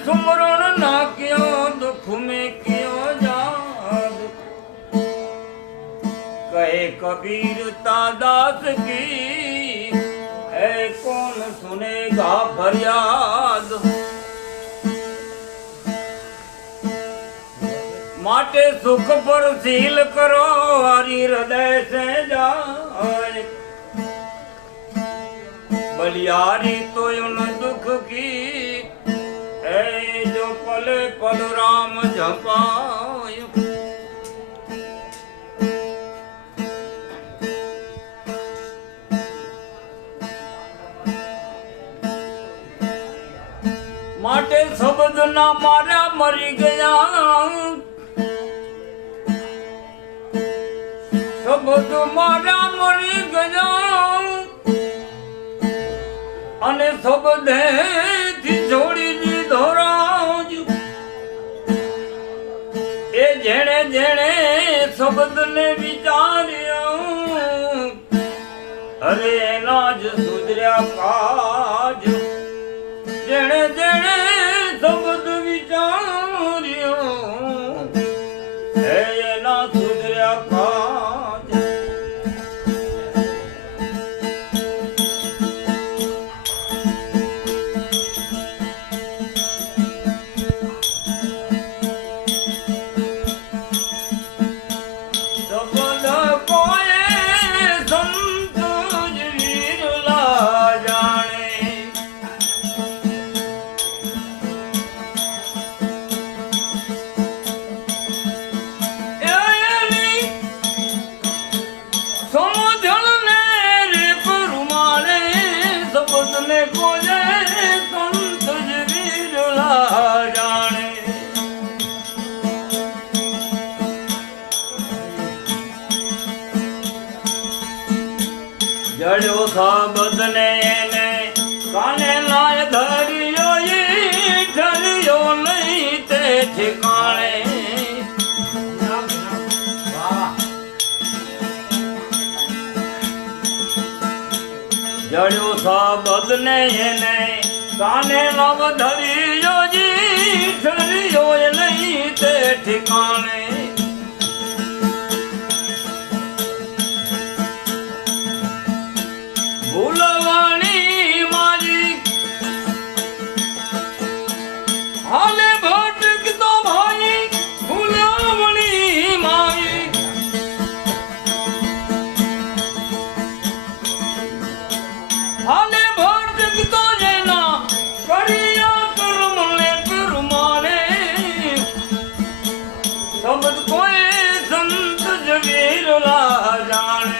सुमरण ना क्यों दुख में क्यों जाग। कहे कबीर दास की है कौन सुनेगा फरियाद। माटे सुख पर सील करो हरि हृदय से जाए। बलियारी तो उन दुख की है जो पल पल राम जपाय। माटे शब्द ना मारा मरी गया। शब्द मारा मरी गया અને શબ્દેથી જોડી દીધો રાજ। એ જેણે જેણે શબ્દને વિચાર્યો અરે એના જ સુધર્યા કાજ। જેણે જેણે શબ્દ વિચાર્યો એના સુધર્યા કાજ। જડ્યો શબ્દને એને કાને લાય ધર્યો ઈ ઠર્યો નહીં તે ઠિકાણે। જડ્યો શબ્દને એને કાને લાવ ધર્યો ઈ ઠર્યો નહીં તે ઠિકાણે। ભૂલવાણી મારી હાલે ભટકતો ભાઈ ભૂલવાણી મારી। હાલે ભટકતો જેના કર્યા કર્મ ને કર્માને। શબ્દ કોઈ સંત જ વીરલા જાણે।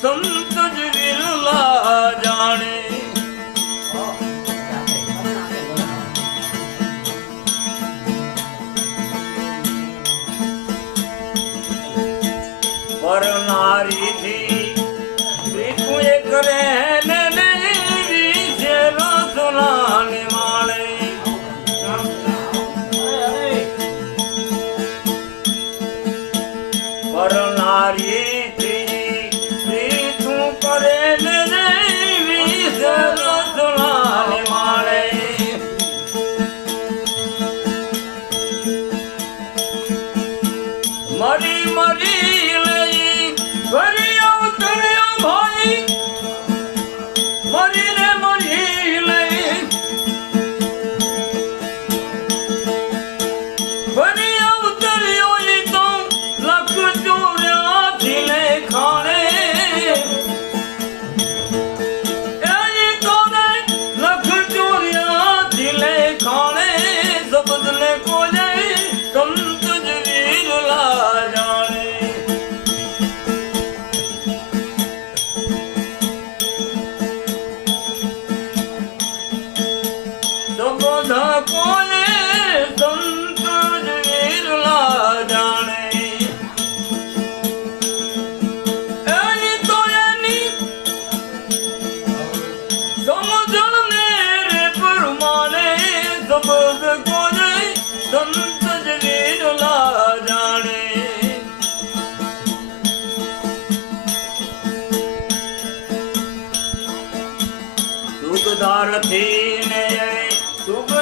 સંત જ વિરલા જાણે। પર નારીથી બીજું એ કરે ને વિશે રસોલાને માણે। પર નારી મરી મરી લઈ ફરી આવતો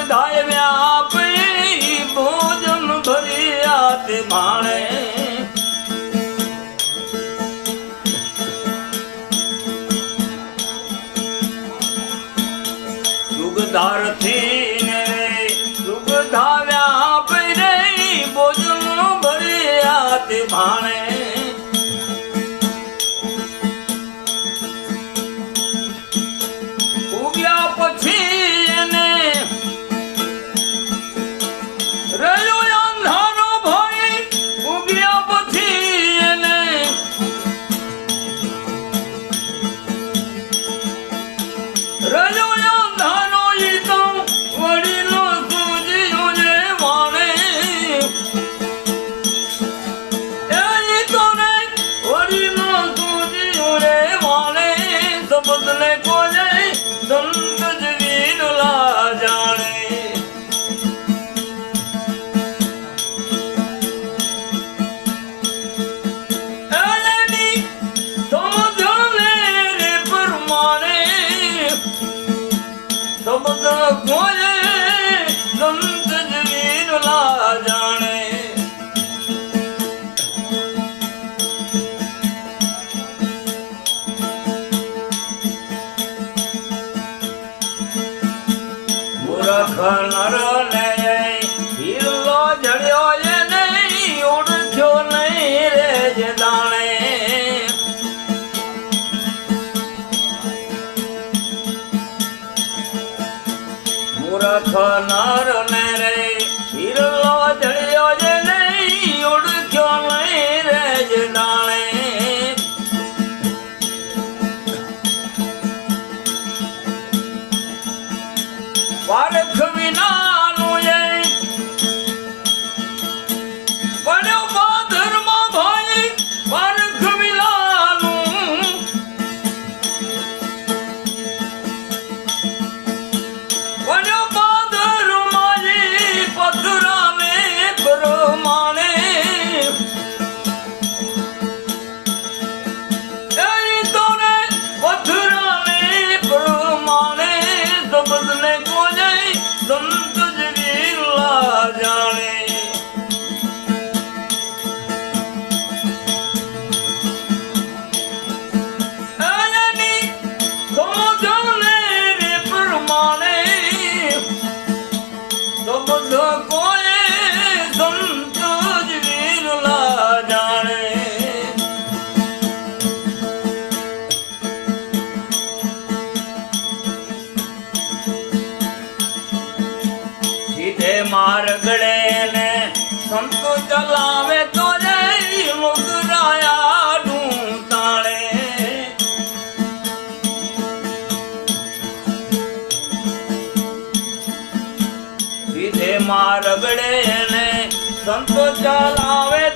ધાવ્યા પી ભોજન ભર્યા તે ભાણે સુગધારથી ને સુગ ધાવ્યા પી રે ભોજન ભર્યા તે ભાણે ઉગ્યા પછી એને રહ્યો અંધારો ભાઈ ઉગ્યા પછી એને રહ્યો અંધારો ઈ તો વડીલો સૂજ્યો ને વાણે એ તો ને વડીલો સૂજ્યો ને વાણે શબ્દને કોને સંત જવીનલા જાણે એની સમજને રે પરમાણે શબ્દ કોને સંત જવીનલા જાણે મૂર્ખ નરને હિલ્લો જડ્યો એ નહીં ઓળખ્યો નહીં રે જે દાણે મૂર્ખ નરને રે હિલ્લો જડ્યો એ નહીં ઓળખ્યો નહીં રે જે દાણે પારખ વિનાનું એ પડ્યો પાધરમાં ભાઈ પારખ વિનાનું પડ્યો પાધરમાં એ પથરાને પ્રમાણે એ તો ને પથરાને પ્રમાણે શબ્દને કોને સંત જવીનલા જાણે એની સમજને રે પ્રમાણે શબ્દ કોને સંત જવીનલા જાણે સીધે માર્ગડે ને સંતો ચલાવે તો જઈ મુકરાયા ઢૂંઢાણે સીધે માર્ગડે ને સંતો ચલાવે